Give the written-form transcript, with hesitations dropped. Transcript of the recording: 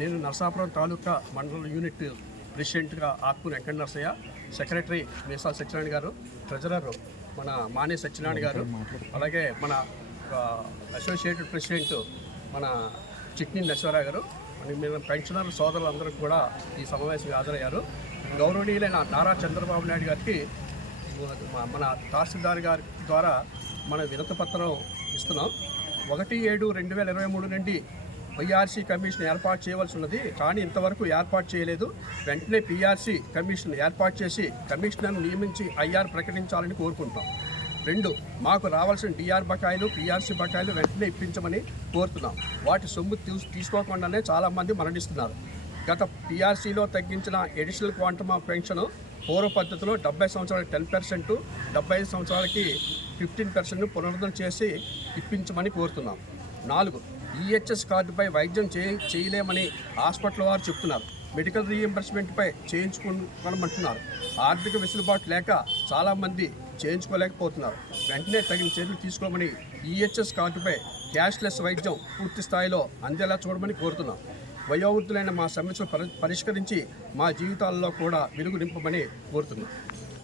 నేను నరసాపురం తాలూకా మండల యూనిట్ ప్రెసిడెంట్గా ఆత్మూరి వెంకట నరసయ్య, సెక్రటరీ మీసాల సత్యనారాయణ గారు, ట్రెజరర్ మన మానే సత్యనారాయణ గారు, అలాగే మన అసోసియేటెడ్ ప్రెసిడెంట్ మన చిట్ని నరసింహారావు గారు, మన పెన్షనర్ సోదరులందరూ కూడా ఈ సమావేశంగా హాజరయ్యారు. గౌరవనీయులైన నారా చంద్రబాబు నాయుడు గారికి మన తహసీల్దార్ గారి ద్వారా మన వినతిపత్రం ఇస్తున్నాం. 1/7/2023 నుండి పిఆర్సీ కమిషన్ ఏర్పాటు చేయవలసి ఉన్నది, కానీ ఇంతవరకు ఏర్పాటు చేయలేదు. వెంటనే పిఆర్సీ కమిషన్ ఏర్పాటు చేసి కమిషనర్ను నియమించి ఐఆర్ ప్రకటించాలని కోరుకుంటాం. 2, మాకు రావాల్సిన డిఆర్ బకాయిలు, పిఆర్సీ బకాయిలు వెంటనే ఇప్పించమని కోరుతున్నాం. వాటి సొమ్ము తీసుకోకుండానే చాలామంది మరణిస్తున్నారు. గత పిఆర్సీలో తగ్గించిన ఎడిషనల్ క్వాంటమ్ ఆఫ్ పెన్షన్ పూర్వ పద్ధతిలో 70 సంవత్సరాలకి 10%, 75 సంవత్సరాలకి 15% పునరుద్ధరణ చేసి ఇప్పించమని కోరుతున్నాం. 4, ఈహెచ్ఎస్ కార్డుపై వైద్యం చేయలేమని హాస్పిటల్ వారు చెప్తున్నారు. మెడికల్ రీఎంబర్స్మెంట్పై చేయించుకోమంటున్నారు. ఆర్థిక వెసులుబాటు లేక చాలామంది చేయించుకోలేకపోతున్నారు. వెంటనే తగిన చర్యలు తీసుకోమని ఈహెచ్ఎస్ కార్డుపై క్యాష్లెస్ వైద్యం పూర్తి స్థాయిలో అందేలా చూడమని కోరుతున్నాం. వయోవృద్ధులైన మా సమస్యలు పరిష్కరించి మా జీవితాల్లో కూడా వెలుగు నింపమని కోరుతున్నాం.